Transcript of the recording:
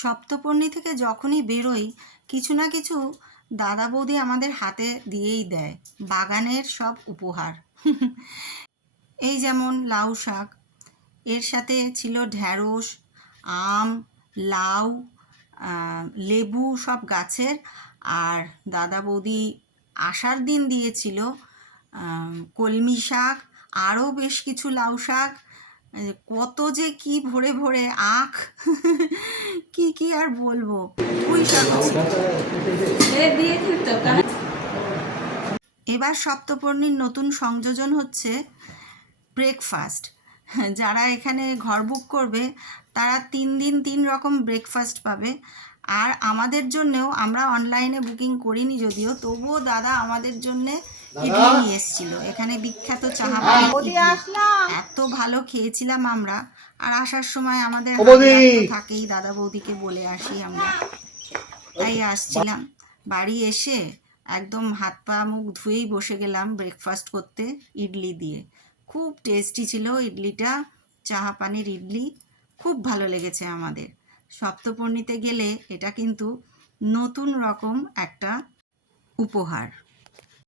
সপ্তপর্ণী থেকে যখনই বেরোই কিছু না কিছু দাদা বৌদি আমাদের হাতে দিয়েই দেয়, বাগানের সব উপহার। এই যেমন লাউ শাক, এর সাথে ছিল ঢ্যাঁড়স, আম, লাউ, লেবু সব গাছের। আর দাদা বৌদি আসার দিন দিয়েছিল কলমি শাক, আরও বেশ কিছু লাউ শাক, কত যে কি ভরে ভরে আখ, কি কি আর বলবো, পুঁই শাক। এবার সপ্তপর্ণীর নতুন সংযোজন হচ্ছে ব্রেকফাস্ট। যারা এখানে ঘর বুক করবে তারা 3 দিন 3 রকম ব্রেকফাস্ট পাবে। আর আমাদের জন্যেও, আমরা অনলাইনে বুকিং করিনি যদিও, তবুও দাদা আমাদের জন্যে ইডলি নিয়ে এসেছিলো। এখানে বিখ্যাত চাহাপানি ইডলি, এত ভালো খেয়েছিলাম আমরা। আর আসার সময় আমাদের থাকেই, দাদা বৌদিকে বলে আসি আমরা, তাই আসছিলাম। বাড়ি এসে একদম হাত পা মুখ ধুয়েই বসে গেলাম ব্রেকফাস্ট করতে ইডলি দিয়ে। খুব টেস্টি ছিল ইডলিটা, চাহা পানির ইডলি, খুব ভালো লেগেছে আমাদের। সপ্তপর্ণীতে গেলে এটা কিন্তু নতুন রকম একটা উপহার।